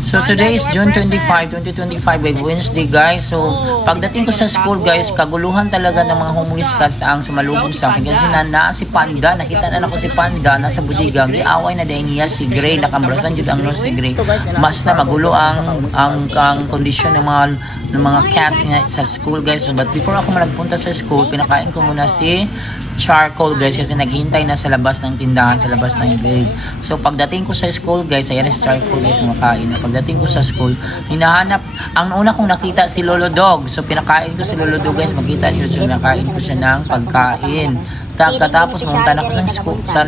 So today is June 25, 2025 by Wednesday guys. So pagdating ko sa school guys, kaguluhan talaga ng mga homeless cats ang sumalubong sa akin. Kasi na si Panda, nakita na ako si Panda nasa budiga. Giaway na dahil niya si Gray, nakambrasan jud ang nose si Gray. Basta magulo ang kondisyon ng mga cats nga sa school guys. So, but before ako nagpunta sa school, pinakain ko muna si Charcoal guys kasi naghihintay na sa labas ng tindahan, sa labas ng gate. So pagdating ko sa school guys, ayan si Charcoal guys, makain na. Pagdating ko sa school, hinahanap, ang una kong nakita si Lolo Dog. So pinakain ko si Lolo Dog guys, makita niyo, so nakain ko siya ng pagkain. Katapos pumunta na ako sa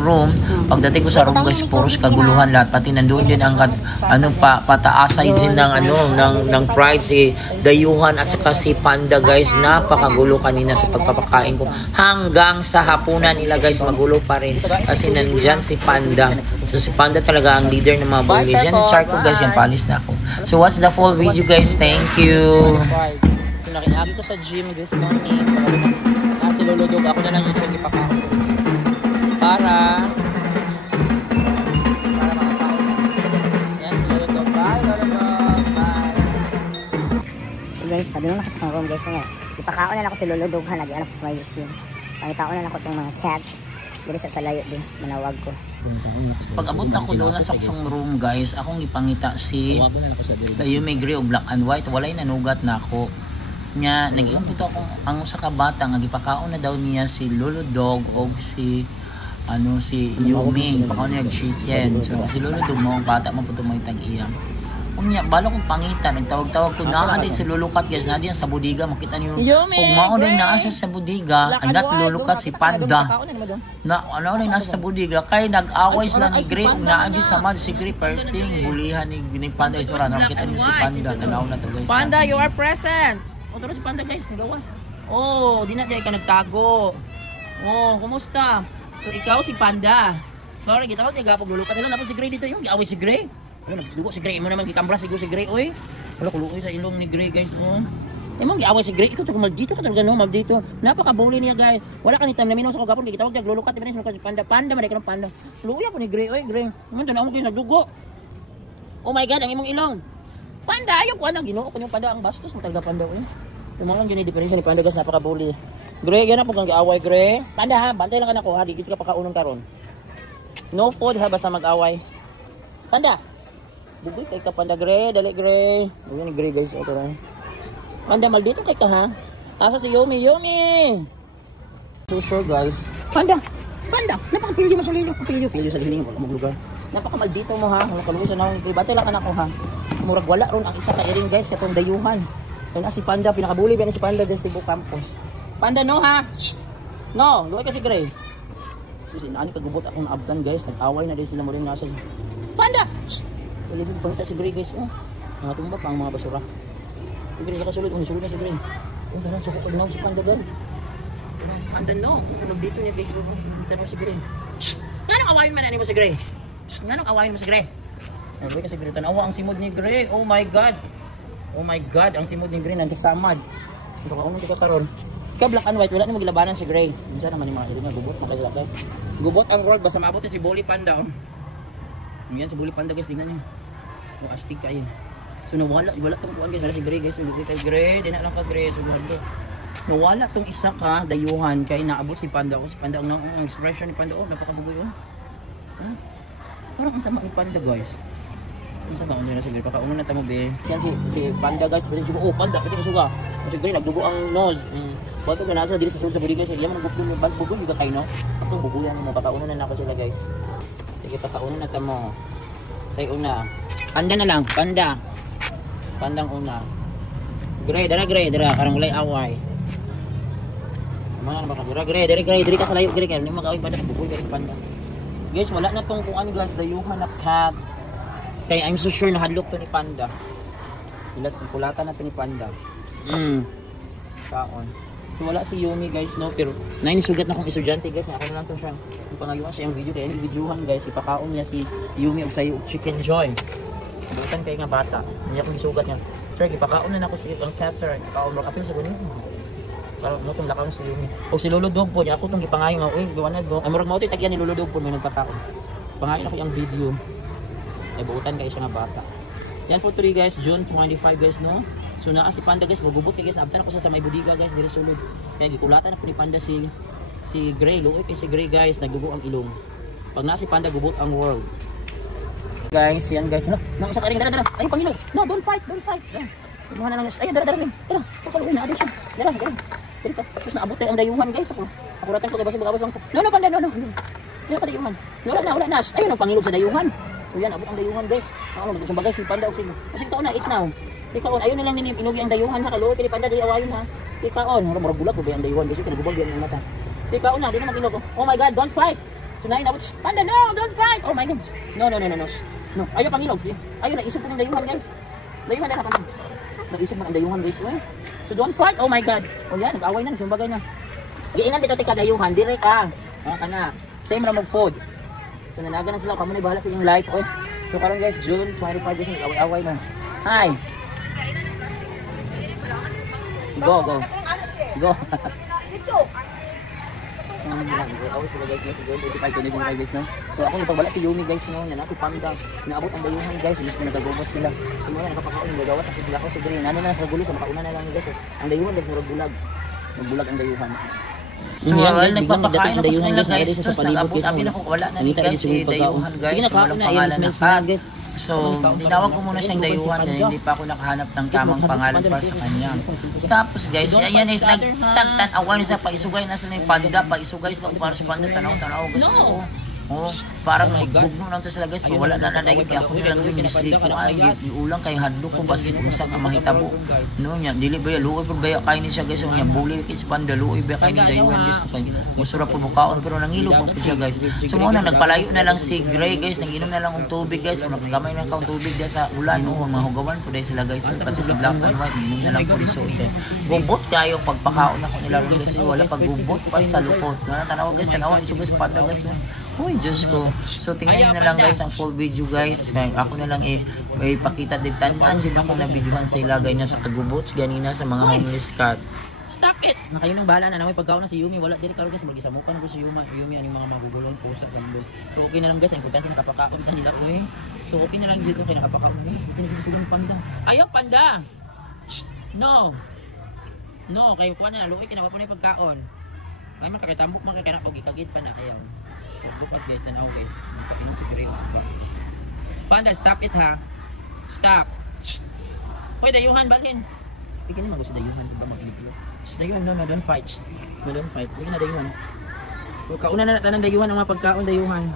room. Pagdating ko sa room guys, puros kaguluhan lahat, pati nandoon din ang pataasay din ng pride si Dayuhan at saka si Panda guys. Napakagulo kanina sa pagpapakain ko hanggang sa hapunan nila guys, magulo pa rin kasi nandyan si Panda. So si Panda talaga ang leader ng mga bullies. Yan si Charco guys, yan, palis na ako. So watch the full video guys, thank you. Nakinagi ko sa gym this morning. Si Lolo Dog, ako na lang yung siya ipakaon para makakaon. Yan si Lolo Dog. Bye Lolo Dog, bye. So guys, padulong na kasi sa room guys nga. Ipakaon na ako si Lolo Dog ha, nag-anak ko sa my screen. Pangitaon na ako itong mga cat. Dili sa salayo din, manawag ko. Pag abot na ko doon sa isang room guys, akong ipangita si Dayume Gray o Black and White. Walay nanugat na ako. Nya nagiumpito akong ang usa ka bata nga gipakaon na daw niya si Lolo Dog o si Yuming, pakaon niya chicken. So si Lolo Dog mo ang bata mo puto mo tag-iyang. Unya balo kong pangita, nagtawag-tawag ko naa di si Lolo Cat guys, na diyan sa budiga makita niyo. Ug mao din naa sa budiga, ay not Lolo Cat si Panda. Na na nasa sa budiga kay nag-away sila ni Gray ug naa sa mad si Gray perting bulihan ni Panda isura na makita niyo si Panda tanaw na to guys. Panda, you are present. O, tara si Panda guys, nagawas. Oh, di na dahil ka nagtago. Oh, kumusta? So, ikaw si Panda. Sorry, gitawag niya gapag lulukat. Hello, napon si Gray dito yung giaway si Gray. Ayun, nagsugo si Gray. Mo naman gikambra siguro si Gray, oy. Wala, kulukoy sa ilong ni Gray guys, oh. Emang giaway si Gray. Ikaw to maldito ka talaga no, maldito. Napaka-bully niya guys. Wala ka ni tam na minaw sa kagapon, gitawag niya lulukat. Ibanis mo si Panda. Panda, maday ka ng Panda. Luya ko ni Gray, oy, Gray. Mo tanaw mo kayo nagdugo. Oh my god, ang imong ilong. Panda, ayaw ko anang ginoo ko yung Panda ang bastos mo talaga Panda, oy. Yung mga yun yung diferensya ni Panda guys, napaka-bully. Gray, yan po kang giaway, Gray. Panda ha, bantay lang ka na ko ha, di ka pa kaunong karon. No food ha, basta mag-away. Panda! Bugoy kay ka Panda, Gray, dali Gray. Ayan ni Gray guys, ito rin. Panda, maldito kay ka ha. Asa si Yumi, Yumi! So sure guys. Panda! Panda! Napaka-pilyo mo sa liling. Pilyo sa liling, wala mong lugar. Napaka-maldito mo ha, wala kaluwi sa namin. Bantay lang ka na ko ha. Murag wala ron ang isa ka iring guys, katong Dayuhan. Kaya si Panda, pinakabuli ba na si Panda sa Tibo Campus. Panda, no ha? No, luway ka si Gray. Kasi naani kagubot akong naabtan guys, nag-away na din sila mo rin nasa. Panda! Wala din pangita si Gray guys, oh. Mga tumba pa ang mga basura. Si Gray nakasulod, sulod na si Gray. Oh, ganun, suko pag si Panda guys. Panda, no. Tulog dito niya guys, tanong si Gray. Nganong awayin man mo si Gray? Nganong awayin mo si Gray? Luway ka si Gray, tanawa ang simod ni Gray, oh my god. Oh my god, ang simod ni Gray nandisamad. Ito ka unang tika karon. Ka Black and White, wala na maglabanan si Gray. Minsan naman yung mga ilinga, gubot na kasi laki. Gubot ang roll, basta maabot si Bully Panda. Yan si Bully Panda guys, tingnan niyo. O astig kayo. So nawala tong kuwan guys, si Gray guys, ulit kay Gray, di na lang ka Gray, so gando. Nawala tong isa ka, Dayuhan, kay naabot si Panda. O si Panda, ang expression ni Panda, oh, napakabugoy oh. Ha? Parang ang sama ni Panda guys. Sa ba na siguro pakauno na tamo be. Siyan si Panda guys, pwede sugo. Oh, Panda, pwede suga. Kasi Gray nagdugo ang nose. Pagka ka nasa diri sa sulod sa budig guys, yaman nagbugo mo bag bugo juga kay no. Ato buguyan mo pakauno na nako sila guys. Sige pakauno na tamo. Say una. Panda na lang, Panda. Pandang una. Gray, dara karang walay away. Mga baka Gray ka sa layo Gray kay ni mag-away Panda bugo Gray Panda. Guys, wala na tong kuan guys, Dayuhan na cat. Kaya I'm so sure na hadlok to ni Panda. Kulatan na to ni Panda. Kaon. So wala si Yumi guys no, pero nainisugat na akong estudyante guys, ako na lang to siya. Kung pangayuan siya yung video, kaya yung videohan guys, ipakaon niya si Yumi og sayo Chicken Joy. Butan kay nga bata. Niya akong isugat niya. Sir, ipakaon na nako si ang cat sir. Ipakaon mo kapil sa kuno. Para mo tong lakaw si Yumi. O si Lolo Dog po niya ako tong gipangayo nga, uy, gawa na go. Ay murag mao tay tagyan ni Lolo Dog po may nagpakaon. Pangayo ako yung video. Ay buutan kayo siya nga bata. Yan po 3 guys, June 25 guys, no? So naa si Panda guys, magubot kay guys, abtan ako sa may budiga guys, dire sulod. Kaya gikulatan ako ni Panda si Gray, luoy kay si Gray guys, nagugo ang ilong. Pag na si Panda gubot ang world. Guys, yan guys, no? Nang isa ka rin, dara. Ay, Panginoon. No, don't fight. Mga na lang. Ay, dara. Tara, tukaluin na din siya. Dara. Dali pa. Tapos naabot tayo ang dayuhan guys. Akuratan ko kay bagabas lang ko. No, Panda, no. Dili pa dayuhan. Wala na. Ayun ang Panginoon sa dayuhan. So yan, abot ang dayuhan guys. Ako magsumbagay si Panda og sige. Kasi ikaw na, eat now. Ikaw ayun na lang ni inugi ang dayuhan ha. Kaluoy kay Panda dili awayon ha. Ikaw murag bulag ko ba ang dayuhan kasi kinagubag yan ang mata. Ikaw na, di na mag-inog. Oh my God, don't fight. So na inabot. Panda, no, don't fight. Oh my God. No. No, ayaw Panginoon. Ayaw na isip ko ng dayuhan guys. Dayuhan na kapag. Nag-isip mo ng dayuhan guys. So don't fight. Oh my God. Oh yan, nag-away na, nagsumbagay na. Giingan dito tika dayuhan, dire ka. Kana. Same ra mag-food. So nanaga na sila, kamo na bahala sa inyong life. Oh. So karon guys, June 25 guys, nag-away na. Hi. Go. Dito. Away sila guys, June 25 guys, no? So ako napagbala si Yumi guys, no? Yan si Panda. Naabot ang dayuhan guys, hindi ko nagagubos sila. Kung mga nakapakaon, gagawa sa pagbulag ko si Green. Nano na sa gulo, sa makauna na lang guys. Ang dayuhan guys, murag bulag. Nagbulag ang dayuhan. So nagpapakain ako sa kanila guys, tapos nag-abot kami na kung wala na ni si dayuhan guys, walang pangalan na Kat. So, tinawag ko muna siyang dayuhan dahil hindi pa ako nakahanap ng tamang pangalan para sa kanya. Tapos guys, ayan is nagtagtan-awan sa paisugay na sa Panda, paisugay sa para sa Panda, tanaw-tanaw guys. Oh, parang nagbugno lang to sila guys, pag wala na nadagit kaya ako nilang minisli ko yung ulang kay hadlok ko basin kung saan ang mahitabo. No, nya dili ba luoy pa ba kay ni siya guys, nya bully kay si Panda, luoy ba kay ni dayuhan guys, kay musura po bukaon pero nangilog mo siya guys. So mo na nagpalayo na lang si Gray guys, naginom na lang og tubig guys, kung nakagamay na kaong tubig guys sa ulan, no, mahugawan po dahil sila guys, pati si Black and White, inom na lang po iso. Gubot kayo pagpakaon ako nila guys, wala pag gubot pa sa lukot. Tanaw guys, tanawan si Panda guys. Uy, Diyos ko. So, tingnan nyo na lang guys ang full video guys. Ako na lang ipakita din tanan. Yun ako na-videohan sa ilagay na sa kagubot. Ganina sa mga homeless cat. Stop it! Na kayo nang bahala na naway pagkaon na si Yumi. Wala diri karon guys, magisamukan na ko si Yumi ang mga magugulong pusa sa mundo. So, okay na lang guys. Ang importante nakapakaon ta nila uy. So, okay na lang dito kay nakapakaon ni. Ito na gusto ng Panda. Ayaw Panda. Shh! No. No, kayo kuha na luoy kinawa po na pagkaon. Ay makakitambok makikira og ikagid pa na kayo. Look at guys, tanaw guys. Magpapinig si Gray. Panda, stop it ha. Stop. Hoy, dayuhan, balhin. Tingnan mo sa dayuhan, diba mag-iliplo? Dayuhan, no, don't fight. No, don't fight. Tingnan na dayuhan. Kauna na natin ng dayuhan, ang mga pagkaon dayuhan.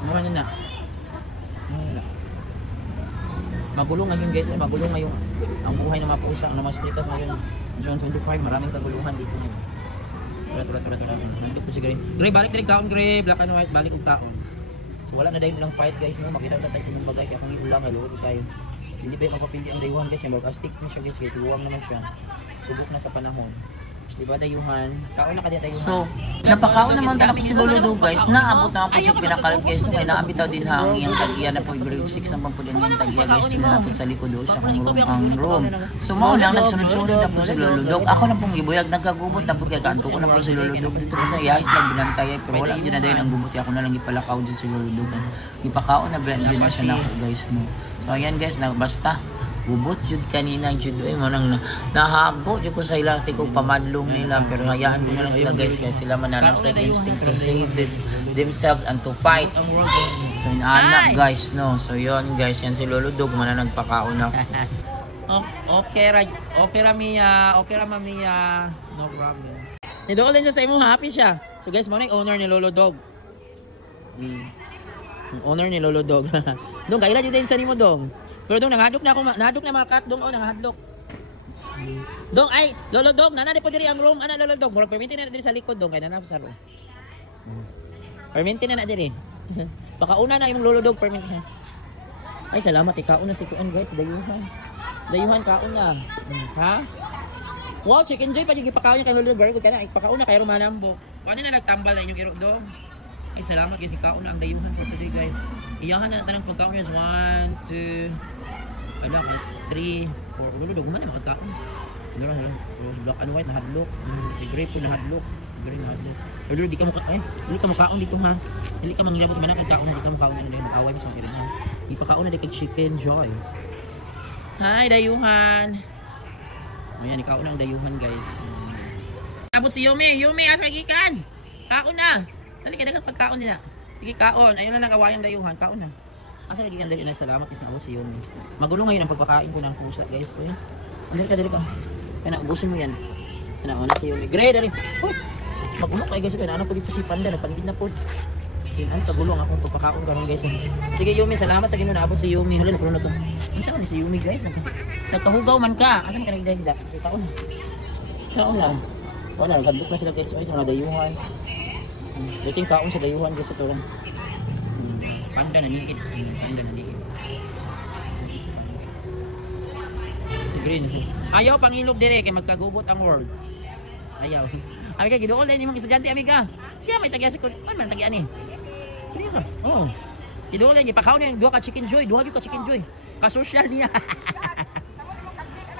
Ano na. Magulong ngayon guys, magulong ngayon. Ang buhay ng mga pusa, ang mga slitas ngayon. June 25, maraming kaguluhan dito ngayon. Tura. Nandito po si Gray. Gray, balik din kaon, Gray. Black and White, balik ang taon. So wala na dahil lang fight guys, no? Makita na tayo sa mga bagay. Kaya kung iulang, haluot tayo. Hindi pa yung magpapindi ang dayuhan guys. Yung mag-astig na siya guys. Kaya tuwang naman siya. Subok na sa panahon. Diba dayuhan? Kaon na ka din dayuhan. So, napakaon naman talaga si Lolo guys. Naabot naman po sa pinakalit guys. Kaya naabit daw din ang iyang tagiya na po grade 6 naman po din yung tagiya guys. Sila na po sa likod doon sa kong room. So, mo lang nagsunod-sunod na po si Lolo. Ako na pong ibuyag nagkagubot na po kaya kanto ko na po si Lolo. Dito kasi yahis lang binantay pero wala dyan na dahil ang gubot. Ako na lang ipalakaw dyan si Lolo. Ipakaon na dyan na siya na ako guys. No? So, ayan guys, basta. Gubot jud kanina jud mo nang nahago jud ko sa ilang sikog pamadlong nila pero hayaan mo na lang sila guys kaya sila mananam sa instinct to save themselves and to fight. So inaanak guys no. So yon guys yan si Lolo Dog man na nagpakaon na. Okay ra Mia, no problem. Nidool din siya sa imo, happy siya. So guys, mo na yung owner ni Lolo Dog. Owner ni Lolo Dog. Dong kaila jud din sa nimo dong. Pero dong nanghadlok na ako, nahadlok na mga cat dong, nanghadlok. Dong ay, Lolo Dog, nana di po diri ang room, ana Lolo Dog, murag perminti na diri sa likod dong, kay nana sa room. Perminti na diri. Pakauna na imong Lolo Dog perminti. Ay salamat ikaw na si kuan guys, dayuhan. Dayuhan kaon na. Ha? Wow, chicken joy pa yung ipakaon niya kay Lolo Dog, very good ka na, ipakaon na kay Romanambo. Kuan na nagtambal na inyong irok dong. Ay salamat guys, ikaon na ang dayuhan for today guys. Iyahan na tanang pagkaon guys, 1, 2, 3, 4. Lolo Dog man na makakaon. Lolo Black and White nahadlok. Si Gray po nahadlok. Gray nahadlok. Lolo di ka makaon dito ha. Dili ka manglabot man kay kaon, di ka makaon na din. Away mas magiran ha. Ipakaon na di kay chicken joy. Hi, dayuhan. Ayan, ikaw na ang dayuhan, guys. Abot si Yumi. Yumi, asa kagikan? Kaon na. Dali ka dagang pagkaon nila. Sige, kaon. Ayun na lang kawayang dayuhan. Kaon na. Asa kagikan dali na. Salamat isang ako si Yumi. Magulo ngayon ang pagpakain ko ng pusa, guys. Kuya. Dali ka. Kaya na, ubusin mo yan. Kaya na, si Yumi. Gray, dali. Uy! Magulo kayo, guys. Kaya na, po dito si Panda. Nagpanigid na po. Ang tagulong akong pagpakaon karon, guys. Sige, Yumi. Salamat sa Ginoo na abot si Yumi. Hala, nakulo na to. Ano saan ni si Yumi, guys? Nagkahugaw man ka. Asan ka nagdahila? Kaon na. Kaon lang. Wala, naghandok na sila guys sa mga dayuhan. Dating kaon sa dayuhan guys ito. Panda na niit. Green. Ayaw pangilog dire kay magkagubot ang world. Ayaw. Ami ka giduol din imong estudyante amiga. Siya may tagya sa kun man tagya ni. Hindi ka. Oh. Giduol din gipakaon ni duha ka chicken joy, duha gyud ka chicken joy. Ka social niya.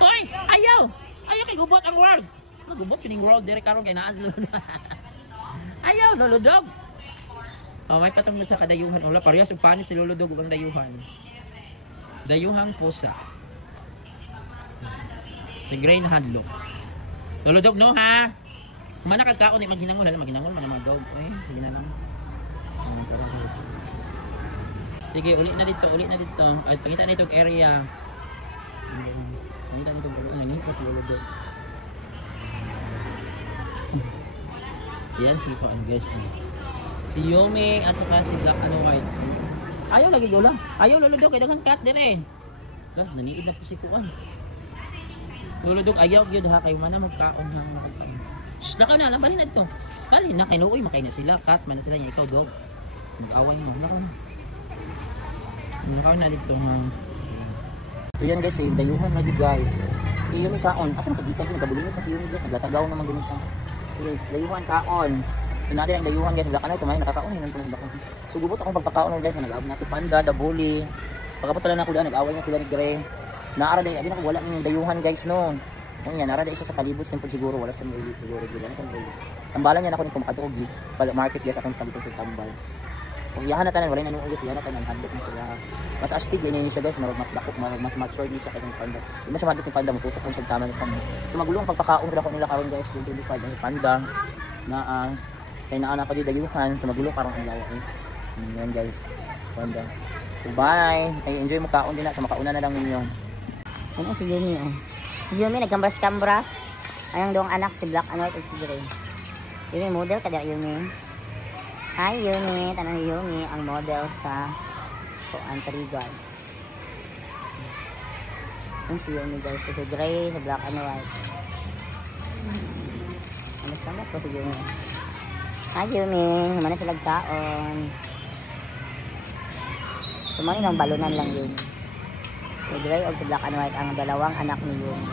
Hoy, ayaw. Ayaw kay gubot ang world. Magubot yun yung world dire karon kay naas lolo. Ayaw lolo dog. Oh, may patungod sa kadayuhan. Wala parehas og panit si lolo dog ug ang dayuhan. Dayuhang pusa. Si Grain Handlock. Lolo dog no ha. Mana kagkaon ni maghinangol man ang dog. Sige na lang. Sige, uli na dito. At pangita na itong area. Pangita na itong area. Ngayon si lolo dog. Yan si Juan guys. Si Yumi at saka si Black and White. Ayaw lagi yola. Ayaw lolo dog kay daghan cat dire. Lah naniid na po si Juan. Lolo dog ayaw gyud ha kay mana magkaon ha mga kaon. Shh, laka na laban na dito. Bali na kay nuoy makay na sila cat man na sila nya ikaw dog. Mag-away mo laka na. Nakaw na dito ha. So yan guys, yung dayuhan na guys. Si Yumi kaon. Asa nakagita ko nagabulingit kasi Yumi guys. Naglatagaw naman ganun siya. Dayuhan kaon. So natin ang dayuhan guys, black and white kumain nakakaon yun ang black. So gubot akong pagpakaon guys, nag-aab na si Panda, the bully. Pagkaputala na ako daan, nag-away na sila ni Gray. Naara day, abi na ko wala ng dayuhan guys noon. Ano yan, naara day isa sa palibot simple siguro, wala sa mga siguro gilan kan Gray. Tambalan niya na ako ni kumakadto og market guys akong paliton sa tambal. Kung iyahan na tanan wala na nuo guys, iyahan na tanan handok na sila. Mas astig din siya guys, mas dakok, mas mature ni siya kaysa Panda. Di mo siya madok ni Panda, mututok kung sa tama ni Panda. So magulong pagpakaon ko nila karon guys, 25 ang Panda na kay naana pa di dayuhan sa magulo karong ang lawa yan guys. Panda. So bye. Ay enjoy mo kaon din na sa makauna na lang ninyo. Ano si Yumi oh. Si Yumi nagkambras-kambras. Ayang dong anak si Black and White at si Gray. Yumi model kada Yumi. Hi Yumi, tanong ni Yumi ang model sa Antrigal. Yan si Yumi guys, so, si Gray, sa Black and White. Kambras po si Yumi. Hi Yumi, naman na sila kaon. Tumani ng balunan lang yun. Si Gray o si Black and White ang dalawang anak ni Yumi.